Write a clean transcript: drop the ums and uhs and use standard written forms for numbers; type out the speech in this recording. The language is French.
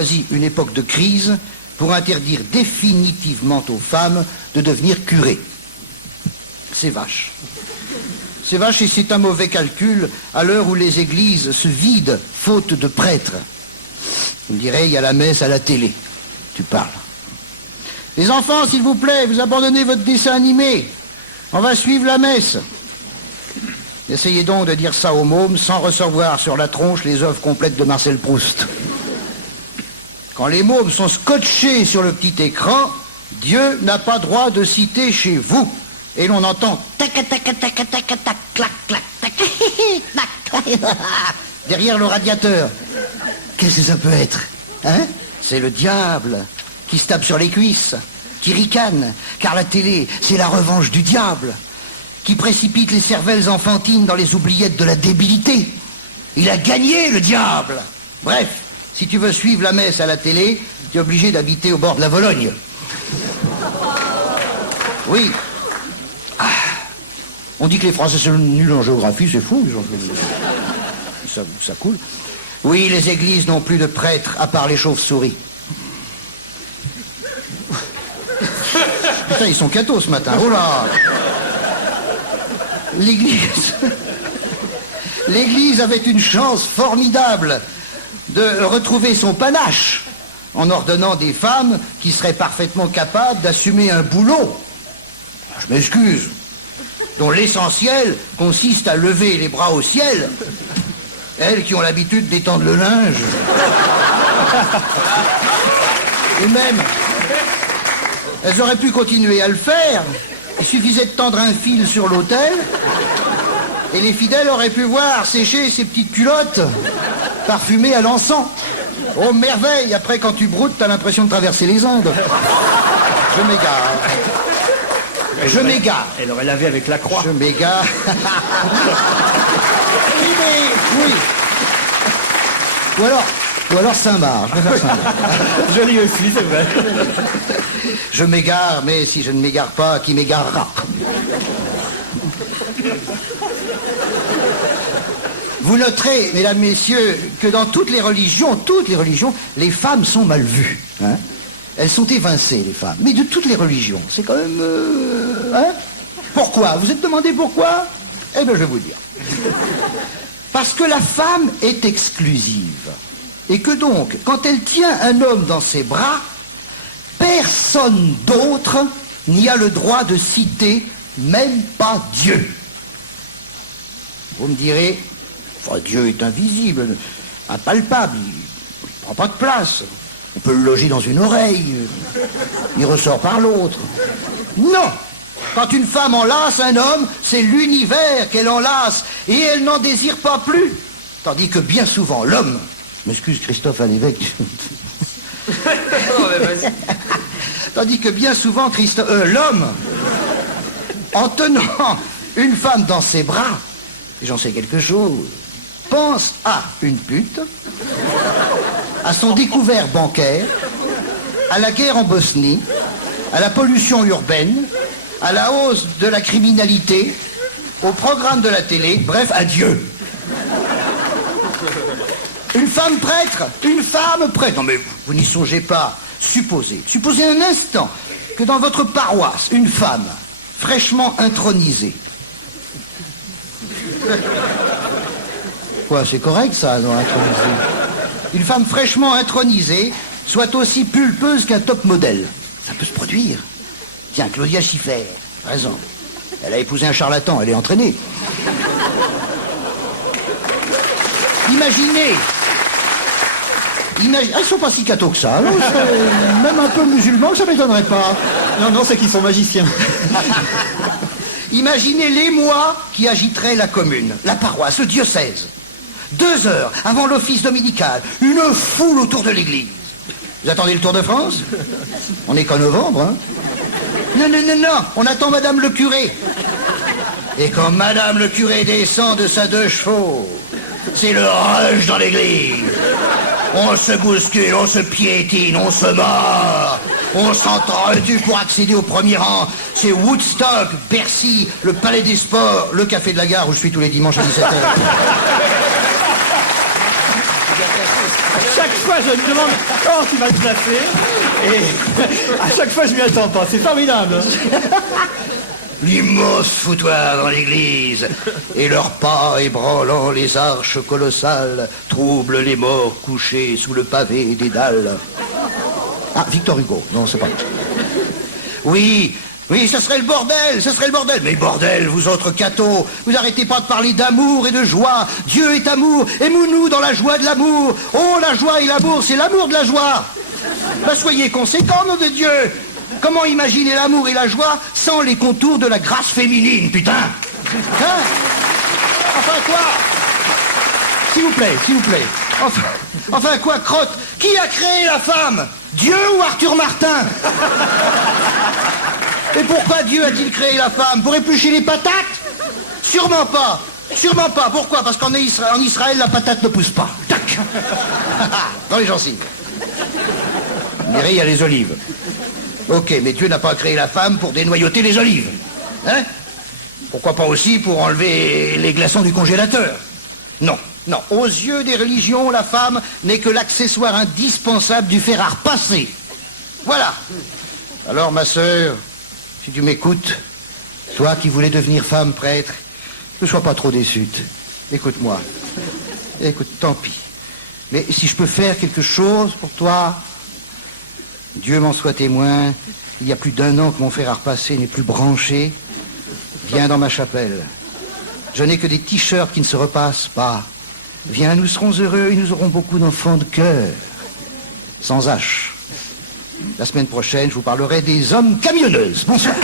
choisi une époque de crise pour interdire définitivement aux femmes de devenir curées. C'est vache. C'est vache et c'est un mauvais calcul à l'heure où les églises se vident, faute de prêtres. On dirait, il y a la messe à la télé. Tu parles. Les enfants, s'il vous plaît, vous abandonnez votre dessin animé. On va suivre la messe. Essayez donc de dire ça aux mômes sans recevoir sur la tronche les œuvres complètes de Marcel Proust. Quand les mômes sont scotchés sur le petit écran, Dieu n'a pas droit de citer chez vous. Et l'on entend tac tac tac tac tac tac clac clac tac derrière le radiateur. Qu'est-ce que ça peut être? Hein? C'est le diable qui se tape sur les cuisses, qui ricane, car la télé, c'est la revanche du diable, qui précipite les cervelles enfantines dans les oubliettes de la débilité. Il a gagné, le diable. Bref, si tu veux suivre la messe à la télé, tu es obligé d'habiter au bord de la Vologne. Oui. Ah. On dit que les Français sont nuls en géographie, c'est fou. Ça coule. Oui, les églises n'ont plus de prêtres, à part les chauves-souris. Putain, ils sont cathos ce matin. Oh là! L'église avait une chance formidable de retrouver son panache en ordonnant des femmes qui seraient parfaitement capables d'assumer un boulot. Je m'excuse. Dont l'essentiel consiste à lever les bras au ciel. Elles qui ont l'habitude d'étendre le linge. Et même, elles auraient pu continuer à le faire. Il suffisait de tendre un fil sur l'autel et les fidèles auraient pu voir sécher ces petites culottes parfumées à l'encens. Oh merveille, après quand tu broutes, t'as l'impression de traverser les Indes. Je m'égare. Elle aurait lavé avec la croix. Je m'égare. Oui. Ou alors Saint-Marc. Je préfère Saint-Marc. Joli aussi, c'est vrai. Je m'égare, mais si je ne m'égare pas, qui m'égarera? Vous noterez, mesdames, messieurs, que dans toutes les religions, les femmes sont mal vues. Hein? Elles sont évincées, les femmes. Mais de toutes les religions, c'est quand même... Hein? Pourquoi? Vous êtes demandé pourquoi? Eh bien, je vais vous dire. Parce que la femme est exclusive. Et que donc, quand elle tient un homme dans ses bras, personne d'autre n'y a le droit de citer, même pas Dieu. Vous me direz, enfin, Dieu est invisible, impalpable, il ne prend pas de place. On peut le loger dans une oreille, il ressort par l'autre. Non! Quand une femme enlace un homme, c'est l'univers qu'elle enlace, et elle n'en désire pas plus. Tandis que bien souvent, l'homme... M'excuse Christophe, un évêque... Tandis que bien souvent, l'homme, en tenant une femme dans ses bras, et j'en sais quelque chose, pense à une pute, à son découvert bancaire, à la guerre en Bosnie, à la pollution urbaine, à la hausse de la criminalité, au programme de la télé, bref, à Dieu. Une femme prêtre, une femme prêtre. Non mais vous n'y songez pas. Supposez un instant que dans votre paroisse, une femme fraîchement intronisée. Quoi, c'est correct ça, non, intronisée? Une femme fraîchement intronisée soit aussi pulpeuse qu'un top modèle. Ça peut se produire. Tiens, Claudia Schiffer, par exemple. Elle a épousé un charlatan, elle est entraînée. Imaginez. Ils sont pas si cathos que ça. Non, même un peu musulmans, ça m'étonnerait pas. Non, c'est qu'ils sont magiciens. Imaginez l'émoi qui agiterait la commune, la paroisse, le diocèse. 2 heures avant l'office dominical, une foule autour de l'église. Vous attendez le Tour de France? On n'est qu'en novembre, hein? Non, on attend Madame le curé. Et quand Madame le curé descend de sa 2 chevaux, c'est le rush dans l'église. On se bouscule, on se piétine, on se mord. On s'entretue pour accéder au premier rang. C'est Woodstock, Bercy, le Palais des Sports, le Café de la Gare où je suis tous les dimanches à 17h. Chaque fois, je me demande quand tu vas le placer. Et à chaque fois, je m'y attends pas. C'est formidable. L'immense foutoir dans l'église, et leurs pas ébranlant les arches colossales troublent les morts couchés sous le pavé des dalles. Ah, Victor Hugo, non, c'est pas... Oui, ça serait le bordel. Mais bordel, vous autres cathos, vous arrêtez pas de parler d'amour et de joie. Dieu est amour, aimons-nous dans la joie de l'amour. Oh, la joie et l'amour, c'est l'amour de la joie. Ben, soyez conséquents, nom de Dieu. Comment imaginer l'amour et la joie sans les contours de la grâce féminine, putain? Hein? Enfin quoi? S'il vous plaît. Enfin quoi, crotte? Qui a créé la femme? Dieu ou Arthur Martin? Et pourquoi Dieu a-t-il créé la femme? Pour éplucher les patates? Sûrement pas. Pourquoi? Parce qu'en Israël, la patate ne pousse pas. Tac. Dans les gencives. Vous direz, il y a les olives. Ok, mais Dieu n'a pas créé la femme pour dénoyauter les olives. Hein? Pourquoi pas aussi pour enlever les glaçons du congélateur? Non. Aux yeux des religions, la femme n'est que l'accessoire indispensable du fer à repasser. Voilà. Alors, ma sœur, si tu m'écoutes, toi qui voulais devenir femme prêtre, ne sois pas trop déçue. Écoute-moi. Écoute, tant pis. Mais si je peux faire quelque chose pour toi, Dieu m'en soit témoin, il y a plus d'1 an que mon fer à repasser n'est plus branché. Viens dans ma chapelle. Je n'ai que des t-shirts qui ne se repassent pas. Viens, nous serons heureux et nous aurons beaucoup d'enfants de cœur. Sans H. La semaine prochaine, je vous parlerai des hommes camionneuses. Bonsoir.